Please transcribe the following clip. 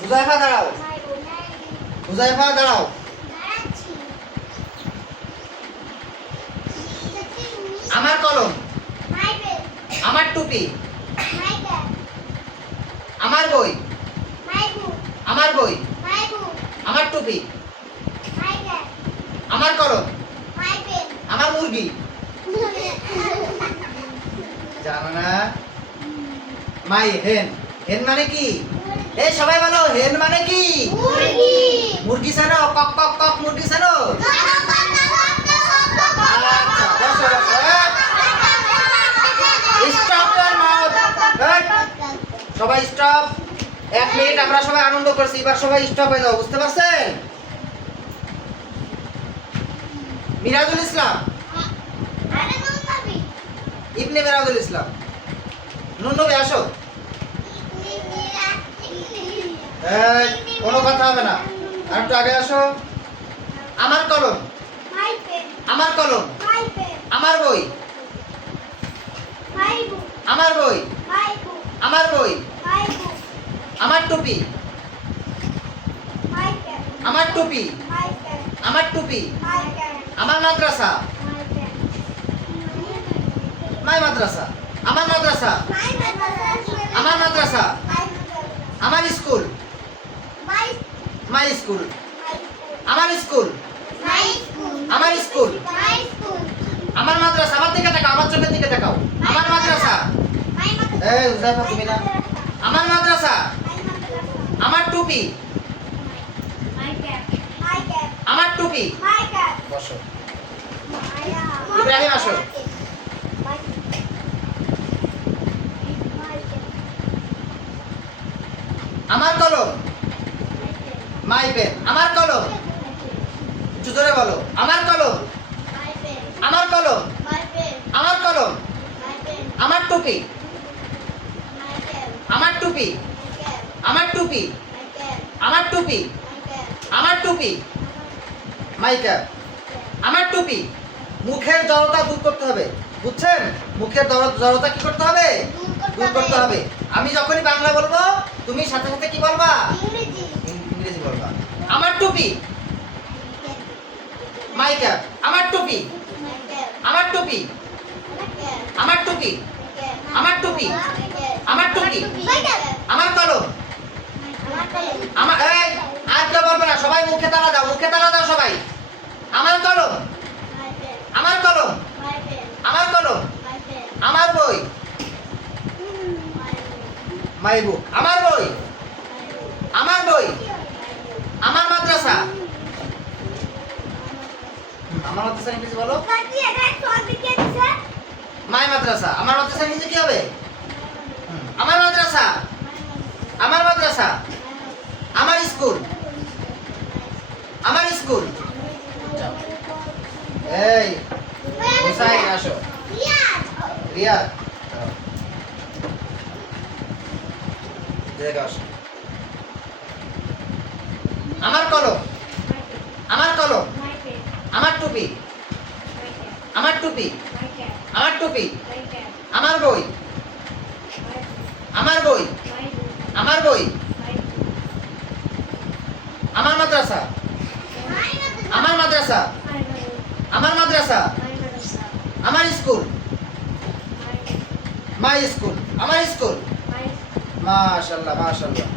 হুজাইফা দাঁড়াও। হুজাইফা দাঁড়াও। আমার কলম, আমার টুপি, আমার বই, আমার বই, আমার টুপি, আমার কলম, আমার মুরগি। জানো না? মাই হেন। হেন মানে কি? এই সবাই বলো, হেন মানে কি? মুরগি। মুরগি জানো? কক কক কক মুরগি জানো? আচ্ছা, বসো বসো। Stop your mouth. সবাই স্টপ। 1 মিনিট আমরা সবাই আনন্দ করছি, এবার সবাই স্টপ হয়ে যাও, বুঝতে পারছেন? মিরাজুল ইসলাম, ইবনে মিরাজুল ইসলাম। নুন নবী আসো। কোনো কথা হবে না, আর একটু আগে আসো। আমার কলম, আমার কলম, আমার বই, আমার বই, আমার বই, আমার টুপি, আমার টুপি, আমার টুপি, আমার মাদ্রাসা, মাই মাদ্রাসা, আমার মাদ্রাসা, আমার মাদ্রাসা, আমার স্কুল, মাই স্কুল, আমার স্কুল, আমার স্কুল, আমার মাদ্রাসা। আমার দিকে তাকাও, আমার চোখের দিকে তাকাও। আমার মাদ্রাসা। এই হুজাইফা তুমি না। আমার মাদ্রাসা, আমার টুপি, আমার টুপি। বসো। ইব্রাহিম আসো। আমার কলম, মাই পেন। আমার কলম, একটু জোরে বলো। আমার কলম, আমার কলম, আমার কলম, আমার টুপি, আমার টুপি, আমার টুপি, আমার টুপি, আমার টুপি, মাই ক্যাপ। আমার টুপি। মুখের জড়তা দূর করতে হবে, বুঝছেন? মুখের জড়তা কি করতে হবে? দূর করতে হবে। আমি যখনই বাংলা বলবো তুমি সাথে সাথে কি বলবা? ইংরেজি বলবা। আমার টুপি, মাই ক্যাপ। আমার টুপি, আমার টুপি, আমার টুপি, আমার টুপি, আমার টুপি, আমার কলম, আমার এই আর কেউ বলবে না, সবাই মুখে তালা দাও, মুখে তালা দাও সবাই। আমার কলম, আমার কলম, আমার কলম, আমার বই, মাই বুক। আমার বই, আমার বই, আমার মাদ্রাসা। আমার মাদ্রাসা ইংরেজি বলো। মাই মাদ্রাসা। আমার মাদ্রাসা ইংরেজি কি হবে? আমার মাদ্রাসা, আমার মাদ্রাসা, আমার স্কুল, আমার স্কুল। এই হুসাইন আসো। রিয়াদ আসো। আমার কলম, আমার কলম, আমার টুপি, আমার টুপি, আমার টুপি, আমার বই, আমার বই, আমার বই, আমার মাদ্রাসা, আমার মাদ্রাসা, আমার মাদ্রাসা, আমার স্কুল, মাই স্কুল, আমার স্কুল। মাশাআল্লাহ মাশাআল্লাহ।